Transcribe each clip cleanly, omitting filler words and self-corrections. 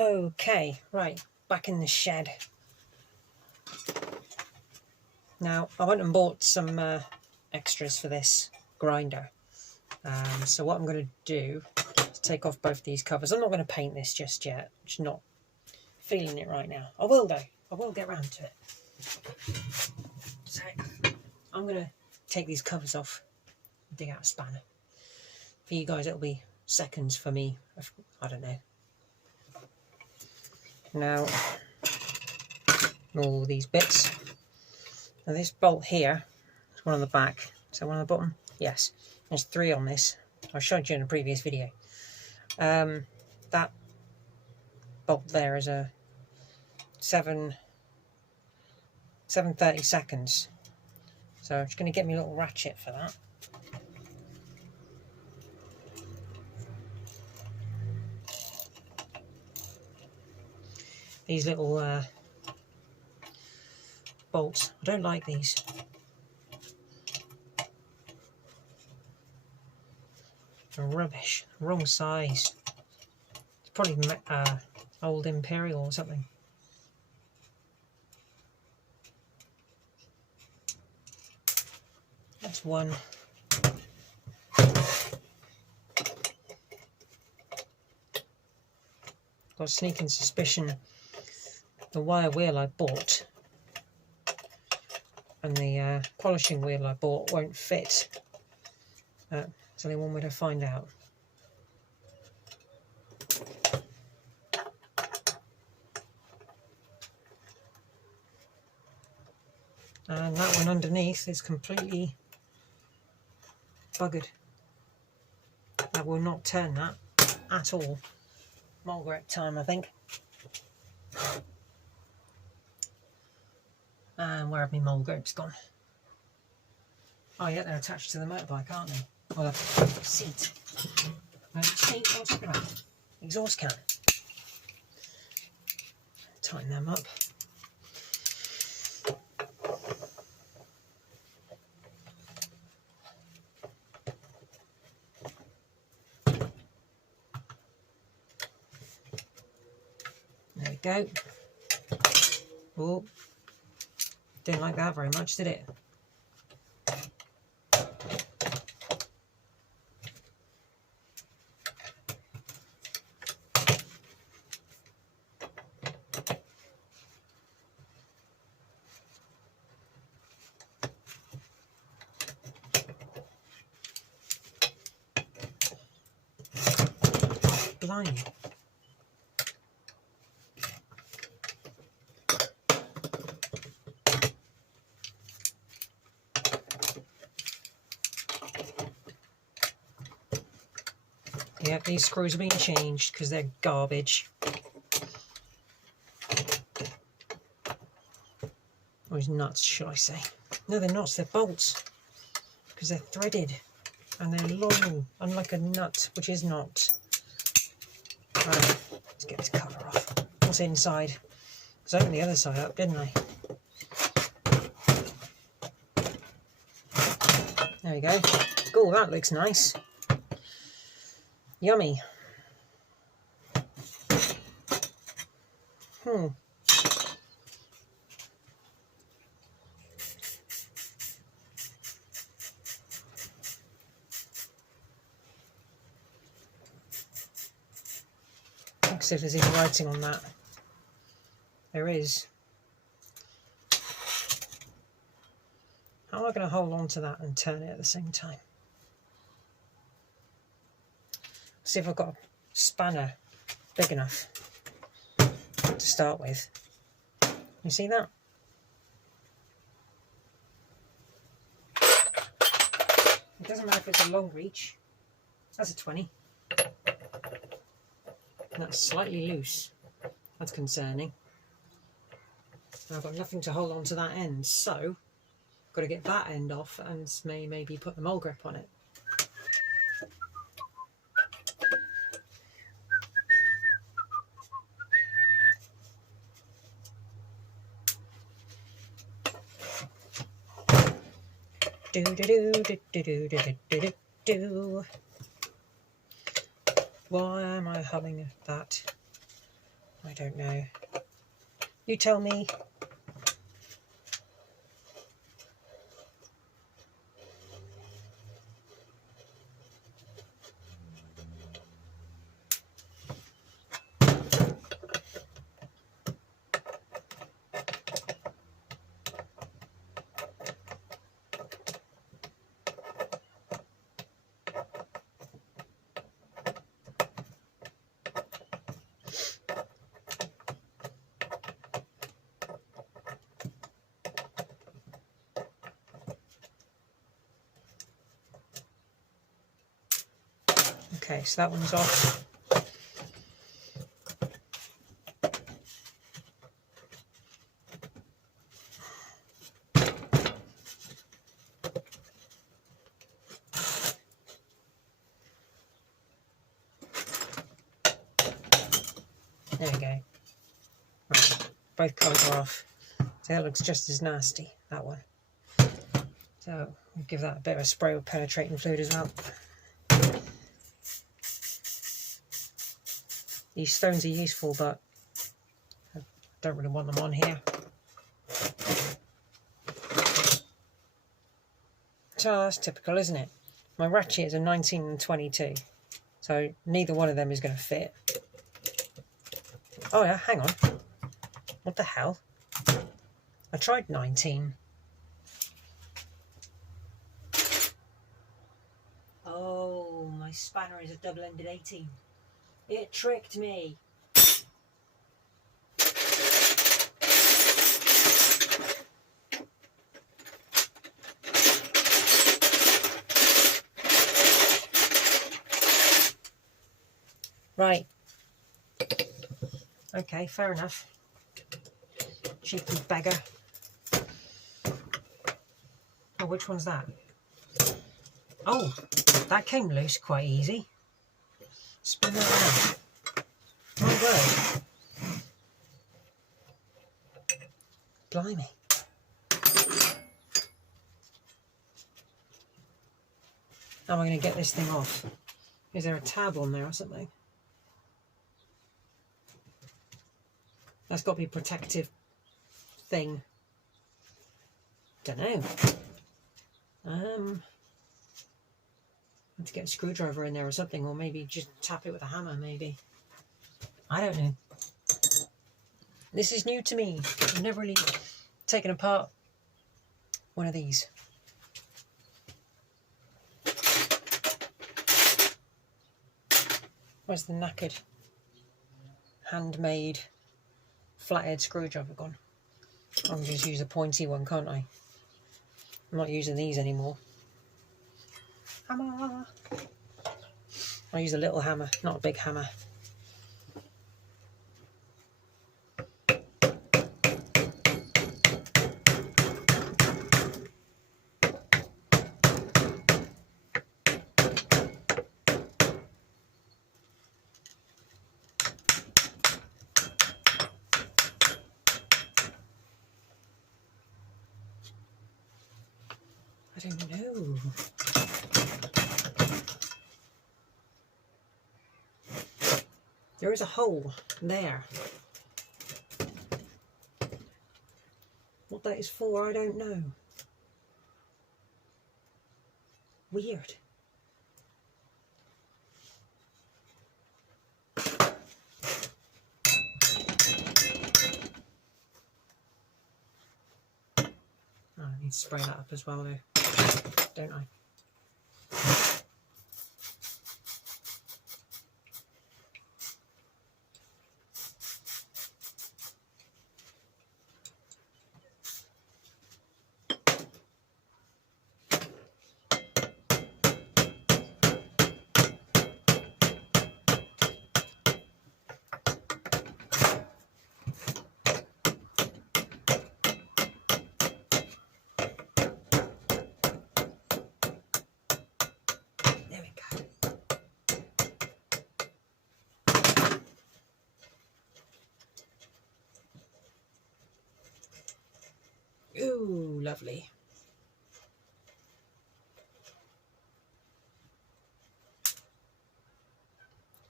Okay, right, back in the shed. Now, I went and bought some extras for this grinder. So what I'm going to do is take off both these covers. I'm not going to paint this just yet. I'm just not feeling it right now. I will though. I will get around to it. So I'm going to take these covers off and dig out a spanner. For you guys, it'll be seconds. For me, I don't know. Now, all these bits. Now this bolt here is one on the back. So one on the bottom? Yes. There's 3 on this. I showed you in a previous video. That bolt there is a 7/30 seconds. So I'm just going to get me a little ratchet for that. These little bolts, I don't like these. They're rubbish, wrong size. It's probably old Imperial or something. That's one. Got a sneaking suspicion the wire wheel I bought and the polishing wheel I bought won't fit. There's only one way to find out. And that one underneath is completely buggered. That will not turn that at all. Mole grip time, I think. And where have my mole grips gone? Oh yeah, they're attached to the motorbike, aren't they? Or the seat. No, seat, what am I talking about? Exhaust can. Tighten them up. There we go. Oh, didn't like that very much, did it? Blimey. Yep, these screws are being changed because they're garbage. Or these nuts, should I say. No, they're nuts, they're bolts. Because they're threaded. And they're long, unlike a nut, which is not. Right, let's get this cover off. What's inside? Because I opened the other side up, didn't I? There we go. Oh, that looks nice. Yummy. Let's see if there's any writing on that. There is. How am I going to hold on to that and turn it at the same time? See if I've got a spanner big enough to start with. You see that? It doesn't matter if it's a long reach. That's a 20. And that's slightly loose. That's concerning. And I've got nothing to hold on to that end, so I've got to get that end off and maybe put the mole grip on it. Do do do do do do do do do do. Why am I humming that? I don't know. You tell me. Okay, so that one's off. There we go. Right, both colours are off. So that looks just as nasty, that one. So we'll give that a bit of a spray with penetrating fluid as well. These stones are useful, but I don't really want them on here. So that's typical, isn't it? My ratchet is a 19 and 22, so neither one of them is going to fit. Oh yeah, hang on. What the hell? I tried 19. Oh, my spanner is a double-ended 18. It tricked me. Right. Okay, fair enough. Cheeky beggar. Oh, which one's that? Oh, that came loose quite easy. Spin that around. My word. Blimey. How am I going to get this thing off? Is there a tab on there or something? That's got to be a protective thing. Don't know. Have to get a screwdriver in there or something, or maybe just tap it with a hammer, maybe. I don't know. This is new to me. I've never really taken apart one of these. Where's the knackered handmade flathead screwdriver gone? I can just use a pointy one, can't I? I'm not using these anymore. Hammer! I use a little hammer, not a big hammer. I don't know. There is a hole there. What that is for, I don't know. Weird. Oh, I need to spray that up as well though, don't I? There we go. Ooh, lovely.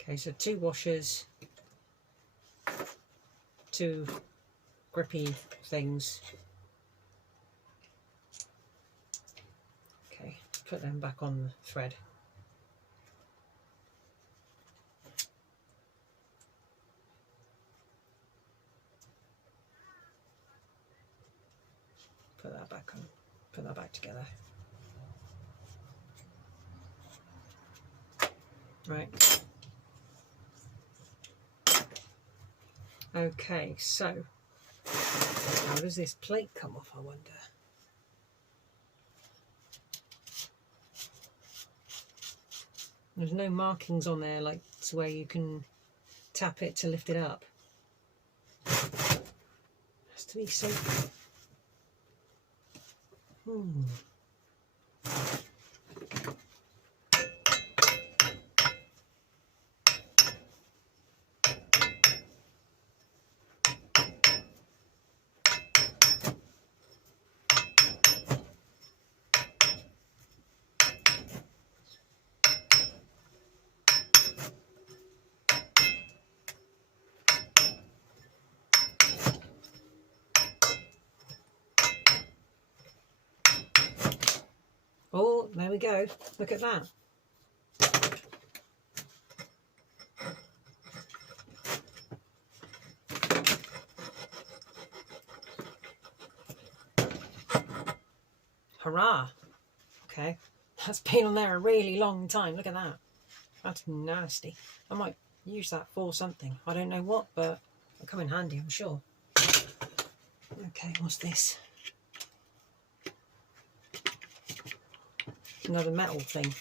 Okay, so 2 washers. two grippy things. Okay, put them back on the thread. Put that back on, put that back together. Right. Okay, so how does this plate come off, I wonder? There's no markings on there like to where you can tap it to lift it up. Has to be so. Oh, there we go. Look at that. Hurrah. Okay. That's been on there a really long time. Look at that. That's nasty. I might use that for something. I don't know what, but it'll come in handy, I'm sure. Okay, what's this? Another metal thing.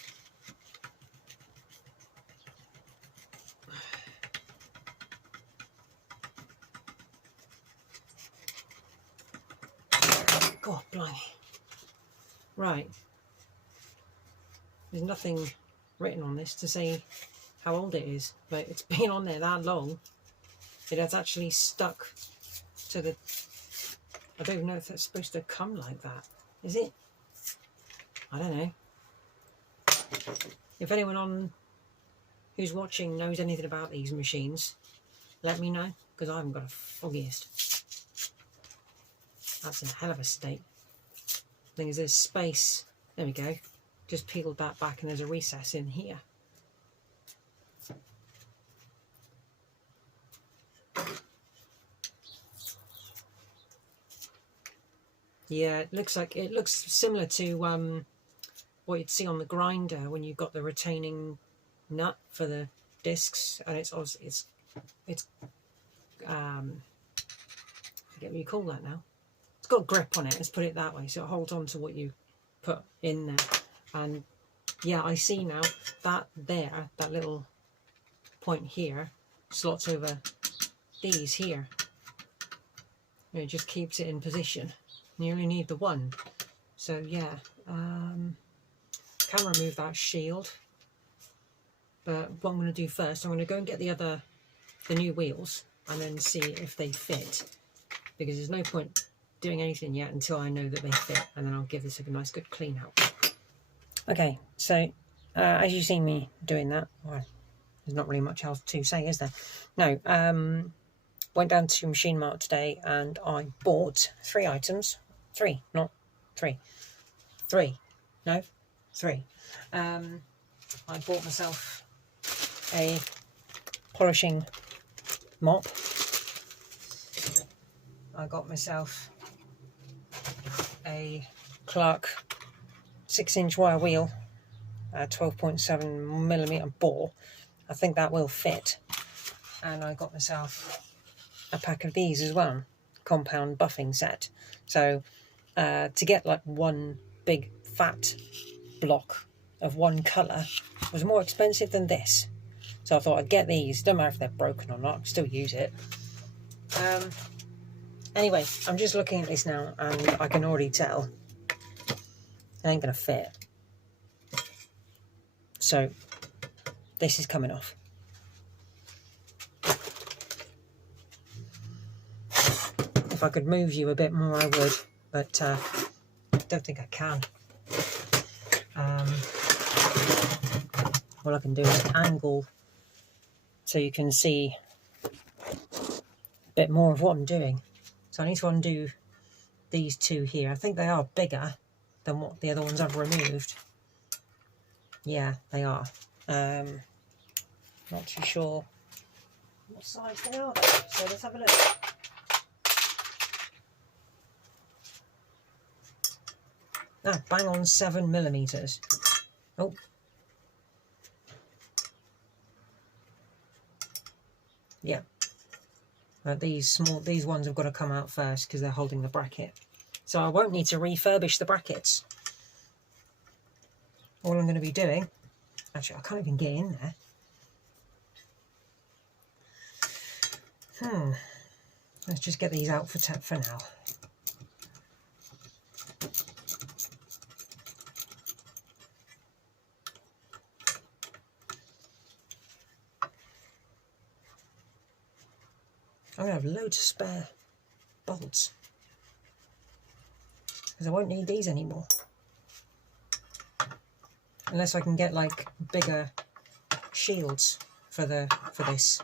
God, blimey. Right. There's nothing written on this to say how old it is, but it's been on there that long. It has actually stuck to the... I don't know if that's supposed to come like that. Is it? I don't know. If anyone on who's watching knows anything about these machines, let me know, because I haven't got a foggiest. That's in a hell of a state. Thing is, there's space. There we go. Just peeled that back and there's a recess in here. Yeah, it looks similar to what you'd see on the grinder when you've got the retaining nut for the discs, and it's I forget what you call that now. It's got grip on it, let's put it that way, so it holds on to what you put in there. And yeah, I see now that there, that little point here, slots over these here. It just keeps it in position. You only need the one. So yeah, can remove that shield. But what I'm going to do first, I'm going to go and get the new wheels and then see if they fit. Because there's no point doing anything yet until I know that they fit, and then I'll give this a nice good clean out. Okay, so as you see me doing that, well, there's not really much else to say, is there? No, went down to Machine Mart today and I bought 3 items. 3, not 3. 3. No, 3. I bought myself a polishing mop. I got myself a Clark 6-inch wire wheel, a 12.7mm ball. I think that will fit. And I got myself a pack of these as well, compound buffing set. So to get like one big fat block of one colour was more expensive than this. So I thought I'd get these. Don't matter if they're broken or not, I can still use it. Anyway, I'm just looking at this now and I can already tell it ain't going to fit. So this is coming off. If I could move you a bit more, I would, but I don't think I can. All I can do is angle so you can see a bit more of what I'm doing. So I need to undo these two here. I think they are bigger than what the other ones I've removed. Yeah, they are. Not too sure what size they are though. So let's have a look. Ah, bang on 7mm. Oh. Yeah. These ones have got to come out first because they're holding the bracket. So I won't need to refurbish the brackets. All I'm going to be doing, actually I can't even get in there. Let's just get these out for now. I'm going to have loads of spare bolts because I won't need these anymore. Unless I can get like bigger shields for this.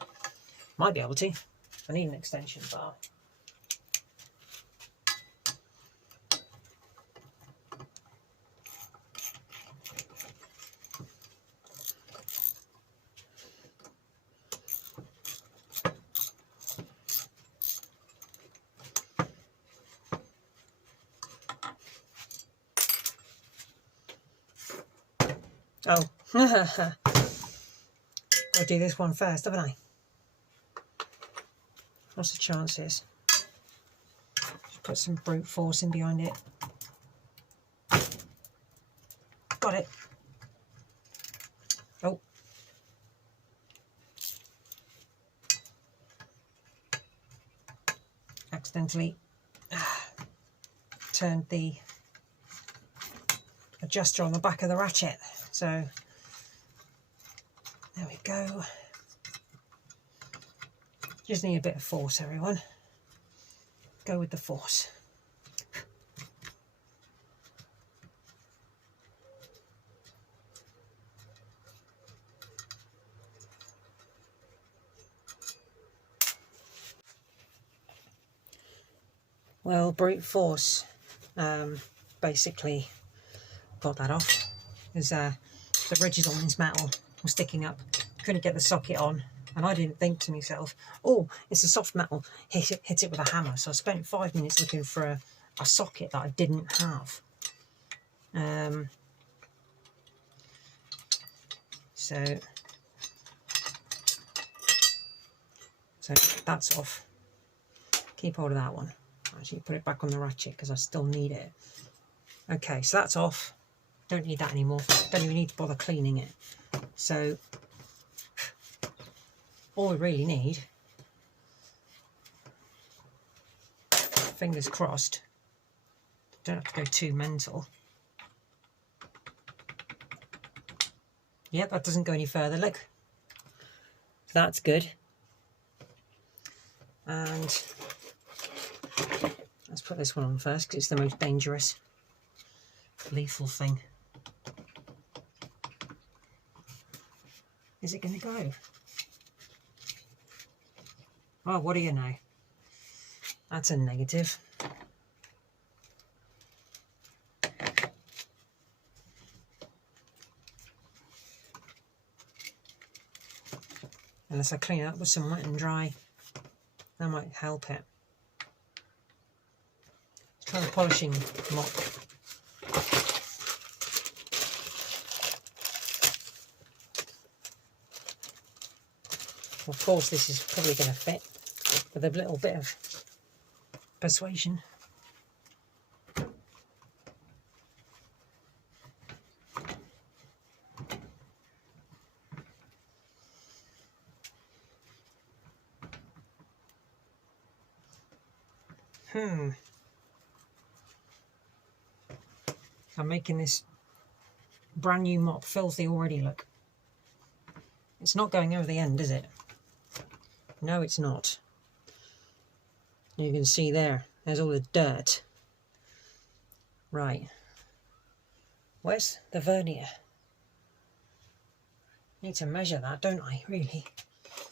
Might be able to. I need an extension bar. Oh, got to do this one first, haven't I? What's the chances? Just put some brute force in behind it. Got it. Oh. Accidentally turned the adjuster on the back of the ratchet. So there we go. Just need a bit of force, everyone. Go with the force. Well, brute force basically got that off because the ridges on this metal were sticking up. Couldn't get the socket on, and I didn't think to myself, oh, it's a soft metal, hit it with a hammer. So I spent 5 minutes looking for a socket that I didn't have. So that's off. Keep hold of that one. Actually put it back on the ratchet because I still need it. Okay, so that's off. Don't need that anymore. Don't even need to bother cleaning it. So all we really need, fingers crossed, don't have to go too mental. Yep, that doesn't go any further, look. So that's good. And let's put this one on first because it's the most dangerous, lethal thing. Is it going to go? Oh, what do you know? That's a negative. Unless I clean it up with some wet and dry, that might help it. Let's try the polishing mop. Of course, this is probably going to fit with a little bit of persuasion. I'm making this brand new mop filthy already, look. It's not going over the end, is it? No, it's not. You can see there's all the dirt. Right. Where's the vernier? Need to measure that, don't I, really?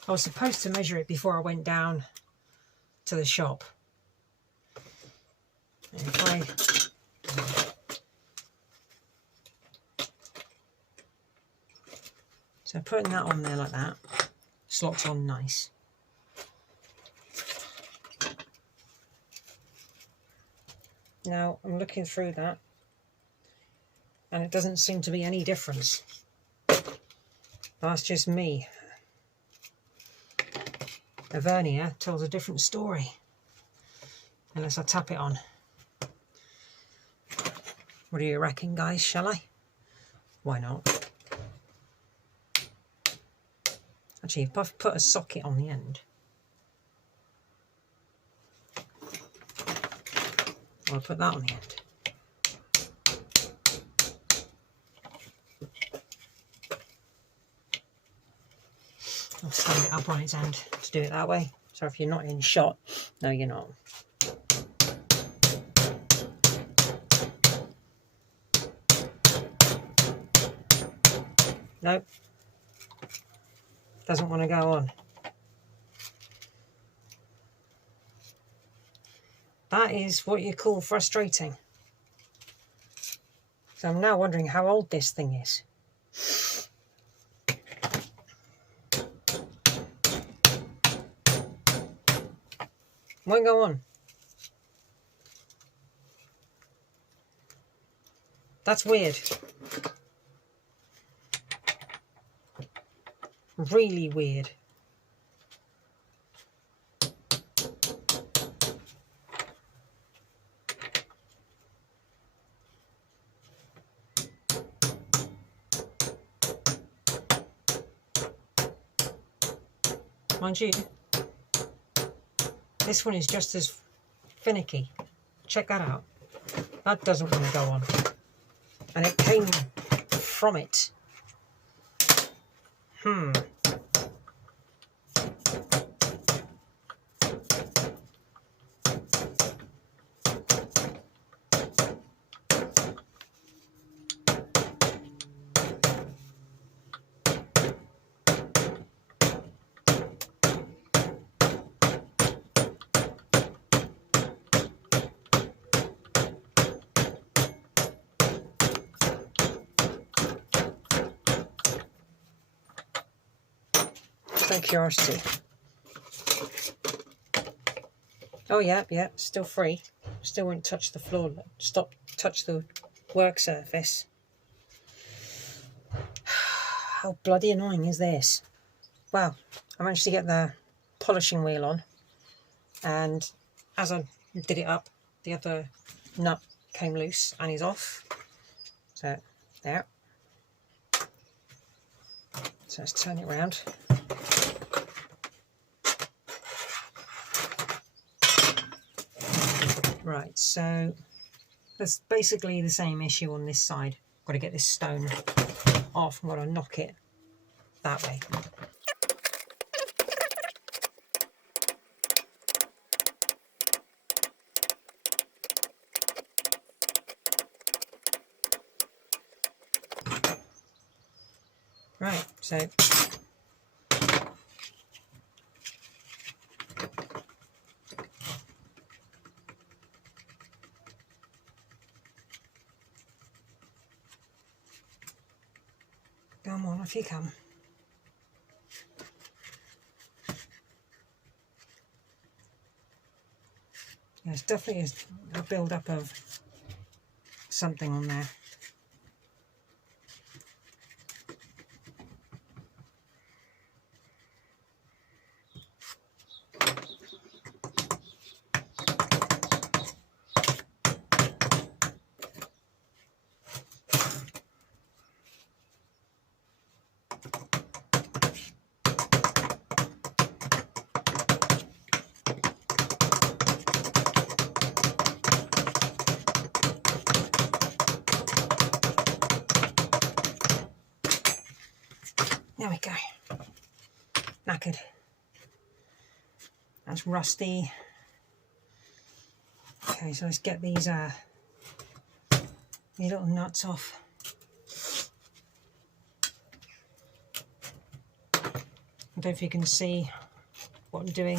I was supposed to measure it before I went down to the shop. And if I so putting that on there like that, slots on nice. Now I'm looking through that and it doesn't seem to be any difference. That's just me. A vernier tells a different story unless I tap it on. What do you reckon, guys? Shall I? Why not? Actually, if I've put a socket on the end, I'll put that on the end. I'll stand it up on its end to do it that way. So if you're not in shot, no, you're not. Nope. Doesn't want to go on. That is what you call frustrating. So I'm now wondering how old this thing is. Won't go on. That's weird. Really weird. Mind you, this one is just as finicky. Check that out. That doesn't want to go on. And it came from it. Curiosity. Oh yeah, still free. Still won't touch the floor. Touch the work surface. How bloody annoying is this? Wow, I managed to get the polishing wheel on, and as I did it up, the other nut came loose and is off. So there. So let's turn it around. Right, so that's basically the same issue on this side. Got to get this stone off. I'm going to knock it that way. Right, so come on, off you come. There's definitely a build-up of something on there. There we go. Knackered. That's rusty. Okay, so let's get these little nuts off. I don't know if you can see what I'm doing.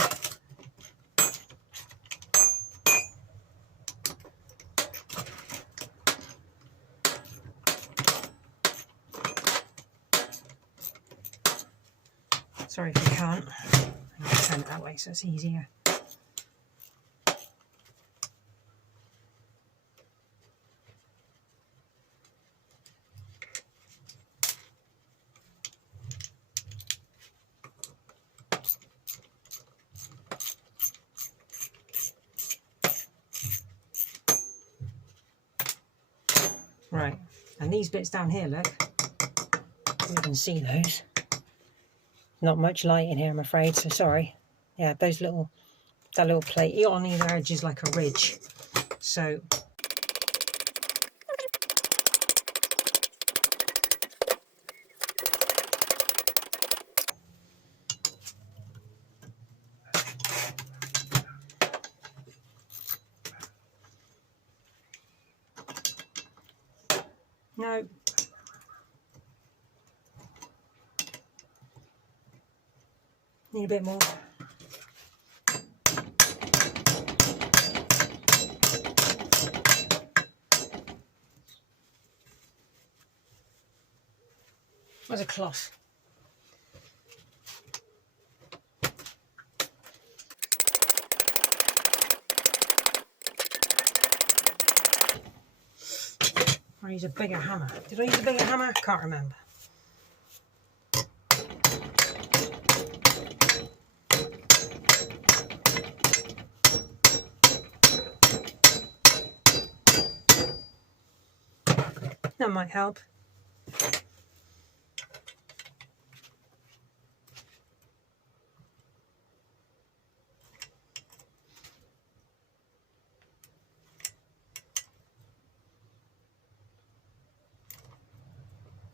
Sorry if you can't. I'll turn it that way so it's easier. Right, and these bits down here, look, you can see those. Not much light in here, I'm afraid, so sorry. Yeah, that little plate on either edge is like a ridge. So no. Need a bit more. Where's a cloth? I use a bigger hammer. Did I use a bigger hammer? Can't remember. That might help.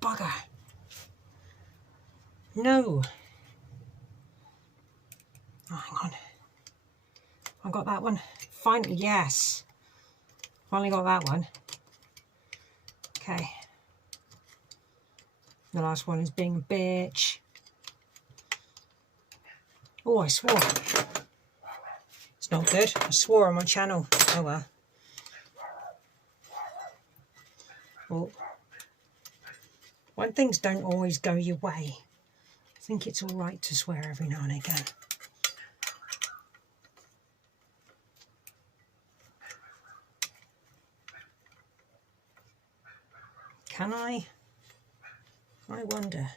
Bugger. No. Oh, hang on. I got that one. Finally, yes. Finally got that one. Okay. The last one is being a bitch. Oh, I swore. It's not good. I swore on my channel. Oh well. Oh. When things don't always go your way, I think it's all right to swear every now and again. Can I? I wonder.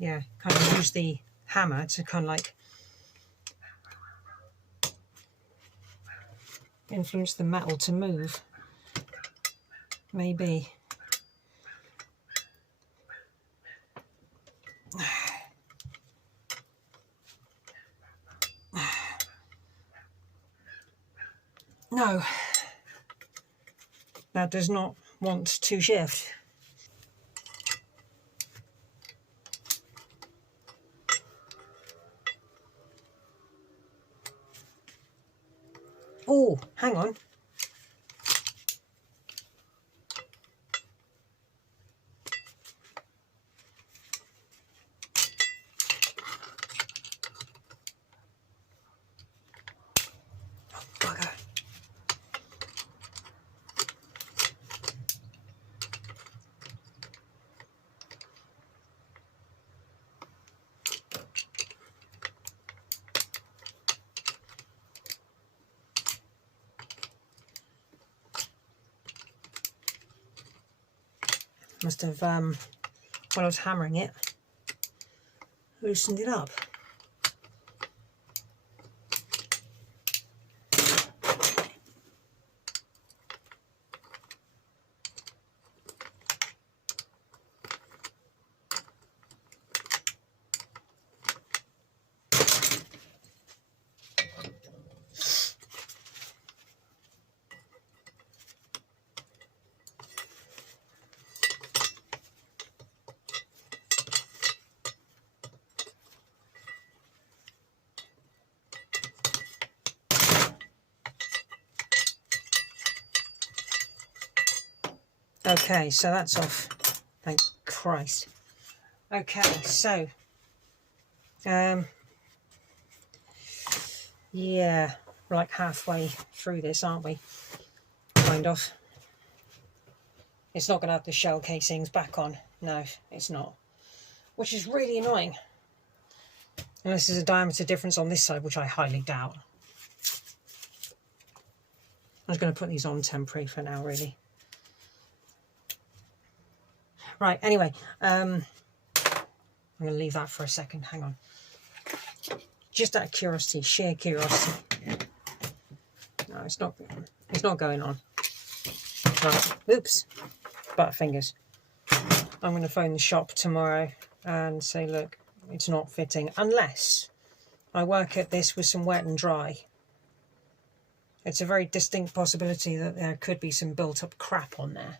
Yeah, kind of use the hammer to kind of like influence the metal to move. Maybe. No, that does not want to shift. Oh, hang on. Oh, bugger. Must have, while I was hammering it, loosened it up. Okay, so that's off. Thank Christ. Okay, so yeah, we're like halfway through this, aren't we? Kind of. It's not going to have the shell casings back on. No, it's not. Which is really annoying. Unless there's a diameter difference on this side, which I highly doubt. I'm just going to put these on temporary for now, really. Right, anyway, I'm going to leave that for a second. Hang on. Just out of curiosity, sheer curiosity. No, it's not going on. Right, oops, butterfingers. I'm going to phone the shop tomorrow and say, look, it's not fitting unless I work at this with some wet and dry. It's a very distinct possibility that there could be some built up crap on there.